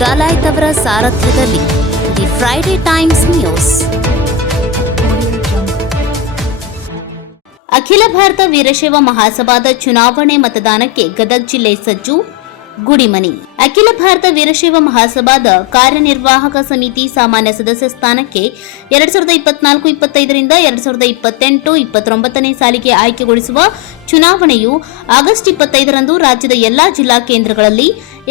ಡಲಾಯ್ತ್ ಸಾರಥ್ಯದಲ್ಲಿ the Friday Times News. Akhila Bharata Veerashaiva ಮಹಾಸಭಾದ ಚುನಾವಣೆ ಮತದಾನಕ್ಕೆ ಗದಗ ಜಿಲ್ಲೆ ಸಜ್ಜು ಗುಡಿಮನಿ. ಅಖಿಲ ಭಾರತ ವೀರಶೈವ ಮಹಾಸಭಾದ ಕಾರ್ಯನಿರ್ವಾಹಕ ಸಮಿತಿ ಸಾಮಾನ್ಯ ಸದಸ್ಯ ಸ್ಥಾನಕ್ಕೆ ಎರಡ್ ಸಾವಿರದ ಇಪ್ಪತ್ನಾಲ್ಕು, ಇಪ್ಪತ್ತೈದರಿಂದ ಎರಡ್ ಸಾವಿರದ ಇಪ್ಪತ್ತೆಂಟು, ಇಪ್ಪತ್ತೊಂಬತ್ತನೇ ಸಾಲಿಗೆ ಆಯ್ಕೆಗೊಳಿಸುವ ಚುನಾವಣೆಯು ಆಗಸ್ಟ್ ಇಪ್ಪತ್ತೈದರಂದು ರಾಜ್ಯದ ಎಲ್ಲಾ ಜಿಲ್ಲಾ ಕೇಂದ್ರಗಳಲ್ಲಿ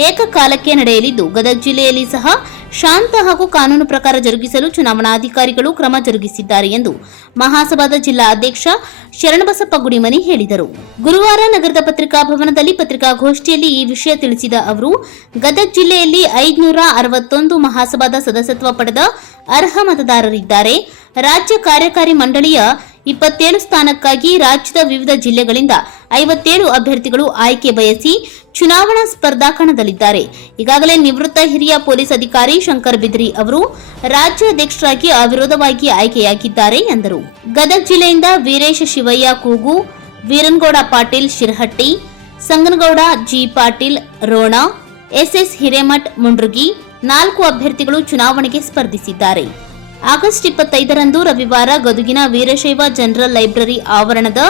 ಏಕಕಾಲಕ್ಕೆ ನಡೆಯಲಿದ್ದು, ಗದಗ ಜಿಲ್ಲೆಯಲ್ಲಿ ಸಹ ಶಾಂತ ಹಾಗೂ ಕಾನೂನು ಪ್ರಕಾರ ಜರುಗಿಸಲು ಚುನಾವಣಾಧಿಕಾರಿಗಳು ಕ್ರಮ ಜರುಗಿಸಿದ್ದಾರೆ ಎಂದು ಮಹಾಸಭಾದ ಜಿಲ್ಲಾ ಅಧ್ಯಕ್ಷ ಶರಣಬಸಪ್ಪ ಗುಡಿಮನಿ ಹೇಳಿದರು. ಗುರುವಾರ ನಗರದ ಪತ್ರಿಕಾ ಭವನದಲ್ಲಿ ಪತ್ರಿಕಾಗೋಷ್ಠಿಯಲ್ಲಿ ಈ ವಿಷಯ ತಿಳಿಸಿದ ಅವರು, ಗದಗ ಜಿಲ್ಲೆಯಲ್ಲಿ ಐದುನೂರ ಅರವತ್ತೊಂದು ಮಹಾಸಭಾದ ಸದಸ್ಯತ್ವ ಪಡೆದ ಅರ್ಹ ಮತದಾರರಿದ್ದಾರೆ. ರಾಜ್ಯ ಕಾರ್ಯಕಾರಿ ಮಂಡಳಿಯ ಇಪ್ಪತ್ತೇಳು ಸ್ಥಾನಕ್ಕಾಗಿ ರಾಜ್ಯದ ವಿವಿಧ ಜಿಲ್ಲೆಗಳಿಂದ ಐವತ್ತೇಳು ಅಭ್ಯರ್ಥಿಗಳು ಆಯ್ಕೆ ಬಯಸಿ ಚುನಾವಣಾ ಸ್ಪರ್ಧಾ ಕಣದಲ್ಲಿದ್ದಾರೆ ಈಗಾಗಲೇ ನಿವೃತ್ತ ಹಿರಿಯ ಪೊಲೀಸ್ ಅಧಿಕಾರಿ ಶಂಕರ್ ಬಿದ್ರಿ ಅವರು ರಾಜ್ಯ ಅಧ್ಯಕ್ಷರಾಗಿ ಅವಿರೋಧವಾಗಿ ಆಯ್ಕೆಯಾಗಿದ್ದಾರೆ ಎಂದರು. ಗದಗ ಜಿಲ್ಲೆಯಿಂದ Veeresha Shivayya Kugu, Veerangouda Patil Shirahatti, Sanganagouda G Patil Ron, S S Hiremath Mundargi ನಾಲ್ಕು ಅಭ್ಯರ್ಥಿಗಳು ಚುನಾವಣೆಗೆ ಸ್ಪರ್ಧಿಸಿದ್ದಾರೆ. ಆಗಸ್ಟ್ ಇಪ್ಪತ್ತೈದರಂದು ರವಿವಾರ ಗದುಗಿನ ವೀರಶೈವ ಜನರಲ್ ಲೈಬ್ರರಿ ಆವರಣದ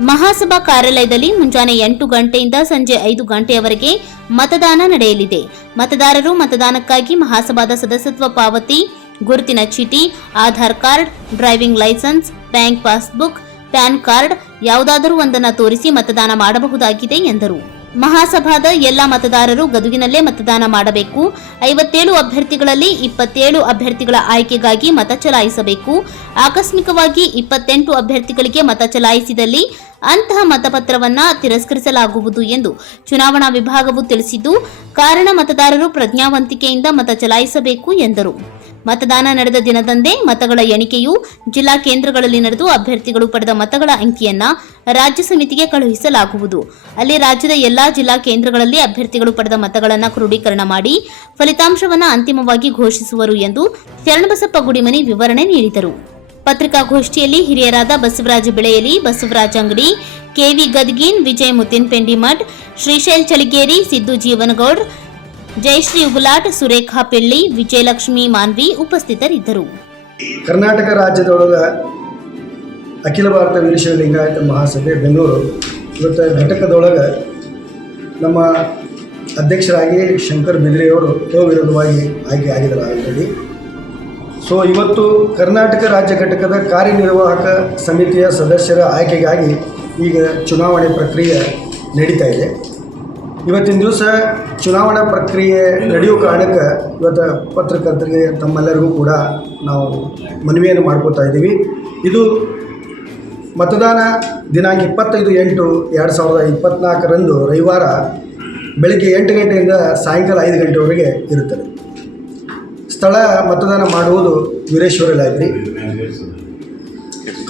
ಮಹಾಸಭಾ ಕಾರ್ಯಾಲಯದಲ್ಲಿ ಮುಂಜಾನೆ ಎಂಟು ಗಂಟೆಯಿಂದ ಸಂಜೆ ಐದು ಗಂಟೆಯವರೆಗೆ ಮತದಾನ ನಡೆಯಲಿದೆ. ಮತದಾರರು ಮತದಾನಕ್ಕಾಗಿ ಮಹಾಸಭಾದ ಸದಸ್ಯತ್ವ ಪಾವತಿ, ಗುರುತಿನ ಚೀಟಿ, Aadhaar card, driving licence, bank passbook, pan card ಯಾವುದಾದರೂ ಒಂದನ್ನು ತೋರಿಸಿ ಮತದಾನ ಮಾಡಬಹುದಾಗಿದೆ ಎಂದರು. ಮಹಾಸಭಾದ ಎಲ್ಲ ಮತದಾರರು ಗದುಗಿನಲ್ಲೇ ಮತದಾನ ಮಾಡಬೇಕು. ಐವತ್ತೇಳು ಅಭ್ಯರ್ಥಿಗಳಲ್ಲಿ ಇಪ್ಪತ್ತೇಳು ಅಭ್ಯರ್ಥಿಗಳ ಆಯ್ಕೆಗಾಗಿ ಮತ ಚಲಾಯಿಸಬೇಕು. ಆಕಸ್ಮಿಕವಾಗಿ ಇಪ್ಪತ್ತೆಂಟು ಅಭ್ಯರ್ಥಿಗಳಿಗೆ ಮತ ಚಲಾಯಿಸಿದಲ್ಲಿ ಅಂತಹ ಮತಪತ್ರವನ್ನ ತಿರಸ್ಕರಿಸಲಾಗುವುದು ಎಂದು ಚುನಾವಣಾ ವಿಭಾಗವು ತಿಳಿಸಿದ್ದು, ಕಾರಣ ಮತದಾರರು ಪ್ರಜ್ಞಾವಂತಿಕೆಯಿಂದ ಮತ ಚಲಾಯಿಸಬೇಕು ಎಂದರು. ಮತದಾನ ನಡೆದ ದಿನದಂದೇ ಮತಗಳ ಎಣಿಕೆಯು ಜಿಲ್ಲಾ ಕೇಂದ್ರಗಳಲ್ಲಿ ನಡೆದು ಅಭ್ಯರ್ಥಿಗಳು ಪಡೆದ ಮತಗಳ ಅಂಕಿಯನ್ನ ರಾಜ್ಯ ಸಮಿತಿಗೆ ಕಳುಹಿಸಲಾಗುವುದು. ಅಲ್ಲಿ ರಾಜ್ಯದ ಎಲ್ಲಾ ಜಿಲ್ಲಾ ಕೇಂದ್ರಗಳಲ್ಲಿ ಅಭ್ಯರ್ಥಿಗಳು ಪಡೆದ ಮತಗಳನ್ನು ಕ್ರೋಢೀಕರಣ ಮಾಡಿ ಫಲಿತಾಂಶವನ್ನ ಅಂತಿಮವಾಗಿ ಘೋಷಿಸುವರು ಎಂದು ಶರಣಬಸಪ್ಪ ಗುಡಿಮನಿ ವಿವರಣೆ ನೀಡಿದರು. ಪತ್ರಿಕಾಗೋಷ್ಠಿಯಲ್ಲಿ ಹಿರಿಯರಾದ ಬಸವರಾಜ ಬೆಳೆಯಲಿ, ಬಸವರಾಜ ಅಂಗಡಿ ಕೆವಿ ಗದ್ಗಿನ್ ವಿಜಯ್ ಮುತ್ತಿನ್ ಪೆಂಡಿಮಠ್ ಶ್ರೀಶೈಲ್ ಚಳಿಗೇರಿ ಸಿದ್ದು ಜೀವನಗೌಡ್ ಜಯಶ್ರೀ ಉಗುಲಾಟ್, ಸುರೇಖಾ ಪೆಳ್ಳಿ, ವಿಜಯಲಕ್ಷ್ಮಿ ಮಾನ್ವಿ ಉಪಸ್ಥಿತರಿದ್ದರು. ಕರ್ನಾಟಕ ರಾಜ್ಯದೊಳಗ ಅಖಿಲ ಭಾರತ ವೀರಶೈವ ಲಿಂಗಾಯತ ಮಹಾಸಭೆ ಬೆಂಗಳೂರು. ಇವತ್ತು ಘಟಕದೊಳಗೆ ನಮ್ಮ ಅಧ್ಯಕ್ಷರಾಗಿ ಶಂಕರ್ ಬಿದ್ರಿಯವರು ವಿರೋಧವಾಗಿ ಆಯ್ಕೆ ಆಗಿದ್ದಾರೆ ಆಲ್ರೆಡಿ ಸೊ ಇವತ್ತು ಕರ್ನಾಟಕ ರಾಜ್ಯ ಘಟಕದ ಕಾರ್ಯನಿರ್ವಾಹಕ ಸಮಿತಿಯ ಸದಸ್ಯರ ಆಯ್ಕೆಗಾಗಿ ಈಗ ಚುನಾವಣೆ ಪ್ರಕ್ರಿಯೆ ನಡೀತಾ ಇದೆ. ಇವತ್ತಿನ ದಿವಸ ಚುನಾವಣಾ ಪ್ರಕ್ರಿಯೆ ನಡೆಯೋ ಕಾರಣಕ್ಕೆ ಇವತ್ತು ಪತ್ರಕರ್ತರಿಗೆ ತಮ್ಮೆಲ್ಲರಿಗೂ ಕೂಡ ನಾವು ಮನವಿಯನ್ನು ಮಾಡ್ಕೋತಾ ಇದ್ದೀವಿ. ಇದು ಮತದಾನ ದಿನಾಂಕ ಇಪ್ಪತ್ತೈದು ಎಂಟು ಎರಡು ಸಾವಿರದ ಇಪ್ಪತ್ತ್ನಾಲ್ಕರಂದು ರವಿವಾರ ಬೆಳಗ್ಗೆ ಎಂಟು ಗಂಟೆಯಿಂದ ಸಾಯಂಕಾಲ ಐದು ಗಂಟೆವರೆಗೆ ಇರುತ್ತದೆ. ಸ್ಥಳ ಮತದಾನ ಮಾಡುವುದು Veereshwara library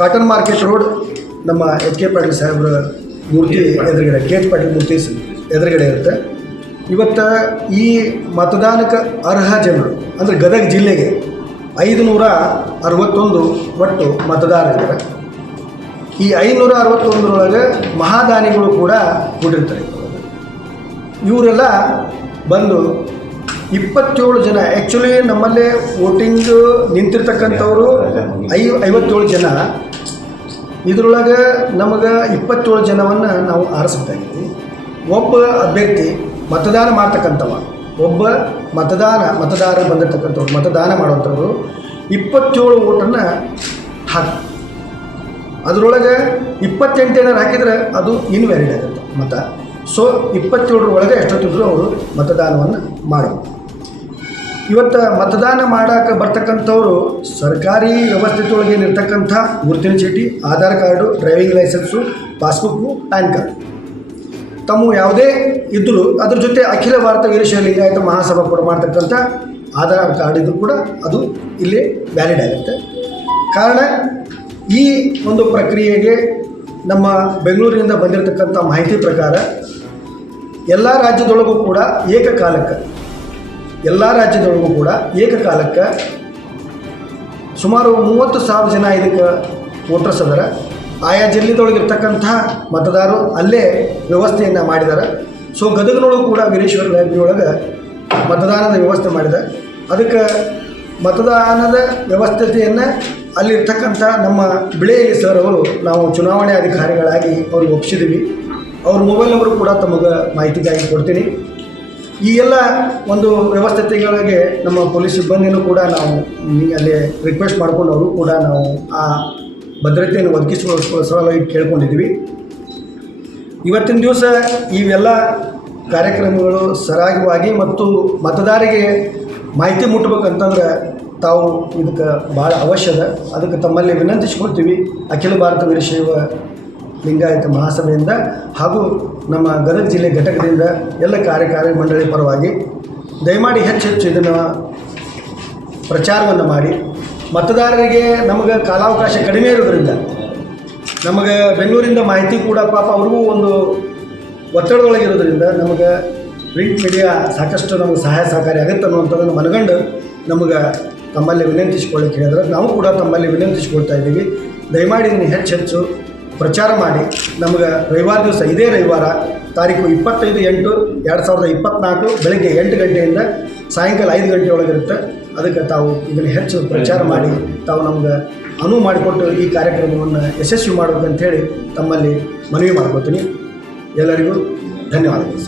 cotton market road ನಮ್ಮ ಎಚ್ ಕೆ ಪಾಟೀಲ್ ಸಾಹೇಬ್ರ ಮೂರ್ತಿ ಎದುರುಗಡೆ, ಕೆ ಎಚ್ ಪಾಟೀಲ್ ಮೂರ್ತಿ ಎದುರುಗಡೆ ಇರುತ್ತೆ. ಇವತ್ತು ಈ ಮತದಾನಕ್ಕೆ ಅರ್ಹ ಜನರು, ಅಂದರೆ ಗದಗ ಜಿಲ್ಲೆಗೆ ಐದು ನೂರ ಅರವತ್ತೊಂದು ಒಟ್ಟು ಮತದಾರರಿದ್ದಾರೆ ಈ ಐನೂರ ಅರವತ್ತೊಂದರೊಳಗೆ ಮಹಾದಾನಿಗಳು ಕೂಡ ಕೂಡಿರ್ತಾರೆ ಇವರೆಲ್ಲ ಬಂದು ಇಪ್ಪತ್ತೇಳು ಜನ ಆ್ಯಕ್ಚುಲಿ ನಮ್ಮಲ್ಲೇ ವೋಟಿಂಗ್ ನಿಂತಿರ್ತಕ್ಕಂಥವರು ಐ, ಐವತ್ತೇಳು ಜನ. ಇದರೊಳಗೆ ನಮಗೆ ಇಪ್ಪತ್ತೇಳು ಜನವನ್ನು ನಾವು ಆರಿಸ್ಬೇಕಾಗಿತ್ತು. ಒಬ್ಬ ಅಭ್ಯರ್ಥಿ ಮತದಾನ ಮಾಡ್ತಕ್ಕಂಥವ, ಒಬ್ಬ ಮತದಾನ ಮತದಾರ ಬಂದಿರತಕ್ಕಂಥವ್ರು, ಮತದಾನ ಮಾಡುವಂಥವ್ರು ಇಪ್ಪತ್ತೇಳು ಓಟನ್ನು ಹಾಕಿ, ಅದರೊಳಗೆ ಇಪ್ಪತ್ತೆಂಟೇನಾರು ಹಾಕಿದರೆ ಅದು ಇನ್ವ್ಯಾಲಿಡ್ ಆಗುತ್ತೆ ಮತ. ಸೊ ಇಪ್ಪತ್ತೇಳರ ಒಳಗೆ ಎಷ್ಟೊತ್ತಿದ್ರು ಅವರು ಮತದಾನವನ್ನು ಮಾಡಬೇಕು ಇವತ್ತು ಮತದಾನ ಮಾಡೋಕೆ ಬರ್ತಕ್ಕಂಥವ್ರು ಸರ್ಕಾರಿ ವ್ಯವಸ್ಥೆಯೊಳಗೆ ಏನಿರ್ತಕ್ಕಂಥ ಗುರುತಿನ ಚೀಟಿ, Aadhaar card, driving licence, passbook, pan card. ತಮ್ಮ ಯಾವುದೇ ಇದ್ದರೂ ಅದ್ರ ಜೊತೆ ಅಖಿಲ ಭಾರತ ವೀರಶೈವ ಲಿಂಗಾಯತ ಮಹಾಸಭಾ ಕೂಡ ಮಾಡ್ತಕ್ಕಂಥ ಆಧಾರ ಕಾರ್ಡ್ ಇದ್ರೂ ಕೂಡ ಅದು ಇಲ್ಲಿ ವ್ಯಾಲಿಡ್ ಆಗುತ್ತೆ. ಕಾರಣ ಈ ಒಂದು ಪ್ರಕ್ರಿಯೆಗೆ ನಮ್ಮ ಬೆಂಗಳೂರಿನಿಂದ ಬಂದಿರತಕ್ಕಂಥ ಮಾಹಿತಿ ಪ್ರಕಾರ ಎಲ್ಲ ರಾಜ್ಯದೊಳಗೂ ಕೂಡ ಏಕಕಾಲಕ್ಕೆ, ಎಲ್ಲ ರಾಜ್ಯದೊಳಗೂ ಕೂಡ ಏಕಕಾಲಕ್ಕೆ ಸುಮಾರು ಮೂವತ್ತು ಸಾವಿರ ಜನ ಇದಕ್ಕೆ ವೋಟರ್ಸ್ ಅದರ. ಆಯಾ ಜಿಲ್ಲೆದೊಳಗಿರ್ತಕ್ಕಂಥ ಮತದಾರರು ಅಲ್ಲೇ ವ್ಯವಸ್ಥೆಯನ್ನು ಮಾಡಿದ್ದಾರೆ ಸೊ ಗದಗನೊಳಗೂ ಕೂಡ ವೀರೇಶ್ವರ ಲೈಬ್ರರಿ ಒಳಗೆ ಮತದಾನದ ವ್ಯವಸ್ಥೆ ಮಾಡಿದೆ. ಅದಕ್ಕೆ ಮತದಾನದ ವ್ಯವಸ್ಥತೆಯನ್ನು ಅಲ್ಲಿರ್ತಕ್ಕಂಥ ನಮ್ಮ ಬಿಳೆಯಲ್ಲಿ ಸರ್ ಅವರು ನಾವು ಚುನಾವಣೆ ಅಧಿಕಾರಿಗಳಾಗಿ ಅವ್ರಿಗೆ ಒಪ್ಪಿಸಿದ್ದೀವಿ ಅವ್ರ ಮೊಬೈಲ್ ನಂಬರ್ ಕೂಡ ತಮಗೆ ಮಾಹಿತಿಗಾಗಿ ಕೊಡ್ತೀನಿ. ಈ ಎಲ್ಲ ಒಂದು ವ್ಯವಸ್ಥತೆಗಳಿಗೆ ನಮ್ಮ ಪೊಲೀಸ್ ಸಿಬ್ಬಂದಿನೂ ಕೂಡ ನಾವು ಅಲ್ಲಿ ರಿಕ್ವೆಸ್ಟ್ ಮಾಡ್ಕೊಂಡು ಅವರು ಕೂಡ ನಾವು ಆ ಭದ್ರತೆಯನ್ನು ಒದಗಿಸುವ ಸಲುವಾಗಿ ಕೇಳ್ಕೊಂಡಿದ್ದೀವಿ. ಇವತ್ತಿನ ದಿವಸ ಇವೆಲ್ಲ ಕಾರ್ಯಕ್ರಮಗಳು ಸರಾಗವಾಗಿ ಮತ್ತು ಮತದಾರರಿಗೆ ಮಾಹಿತಿ ಮುಟ್ಬೇಕಂತಂದ್ರೆ ತಾವು ಇದಕ್ಕೆ ಭಾಳ ಅವಶ್ಯದ ಅದಕ್ಕೆ ತಮ್ಮಲ್ಲಿ ವಿನಂತಿಸ್ಕೊಳ್ತೀವಿ. ಅಖಿಲ ಭಾರತ ವೀರಶೈವ ಲಿಂಗಾಯತ ಮಹಾಸಭೆಯಿಂದ ಹಾಗೂ ನಮ್ಮ ಗದಗ ಜಿಲ್ಲೆ ಘಟಕದಿಂದ ಎಲ್ಲ ಕಾರ್ಯಕಾರಿ ಮಂಡಳಿ ಪರವಾಗಿ ದಯಮಾಡಿ ಹೆಚ್ಚು ಹೆಚ್ಚು ಇದನ್ನು ಪ್ರಚಾರವನ್ನು ಮಾಡಿ. ಮತದಾರರಿಗೆ ನಮಗೆ ಕಾಲಾವಕಾಶ ಕಡಿಮೆ ಇರೋದ್ರಿಂದ ನಮಗೆ ಬೆಂಗಳೂರಿಂದ ಮಾಹಿತಿ ಕೂಡ ಪಾಪ ಅವ್ರಿಗೂ ಒಂದು ಒತ್ತಡದೊಳಗಿರೋದ್ರಿಂದ ನಮಗೆ ಪ್ರಿಂಟ್ ಮೀಡಿಯಾ ಸಾಕಷ್ಟು ನಮಗೆ ಸಹಾಯ ಸಹಕಾರಿ ಆಗುತ್ತೆ ಅನ್ನುವಂಥದ್ದನ್ನು ಮನಗಂಡು ನಮಗೆ ತಮ್ಮಲ್ಲಿ ವಿನಂತಿಸ್ಕೊಳ್ಳಿಕ್ಕೆ ಹೇಳಿದ್ರೆ. ನಾವು ಕೂಡ ತಮ್ಮಲ್ಲಿ ವಿನಂತಿಸ್ಕೊಳ್ತಾ ಇದ್ದೀವಿ. ದಯಮಾಡಿ ನೀವು ಹೆಚ್ಚು ಹೆಚ್ಚು ಪ್ರಚಾರ ಮಾಡಿ. ನಮಗೆ ರವಿವಾರ ದಿವಸ ಇದೇ ರವಿವಾರ ತಾರೀಕು ಇಪ್ಪತ್ತೈದು ಎಂಟು ಎರಡು ಸಾವಿರದ ಇಪ್ಪತ್ತ್ನಾಲ್ಕು ಬೆಳಗ್ಗೆ ಎಂಟು ಗಂಟೆಯಿಂದ ಸಾಯಂಕಾಲ ಐದು ಗಂಟೆಯೊಳಗಿರುತ್ತೆ. ಅದಕ್ಕೆ ತಾವು ಇದನ್ನು ಹೆಚ್ಚು ಪ್ರಚಾರ ಮಾಡಿ ತಾವು ನಮ್ಗೆ ಅನುವು ಮಾಡಿಕೊಟ್ಟು ಈ ಕಾರ್ಯಕ್ರಮವನ್ನು ಯಶಸ್ವಿ ಮಾಡಬೇಕಂತ ಹೇಳಿ ತಮ್ಮಲ್ಲಿ ಮನವಿ ಮಾಡ್ಕೊತೀನಿ. ಎಲ್ಲರಿಗೂ ಧನ್ಯವಾದಗಳು.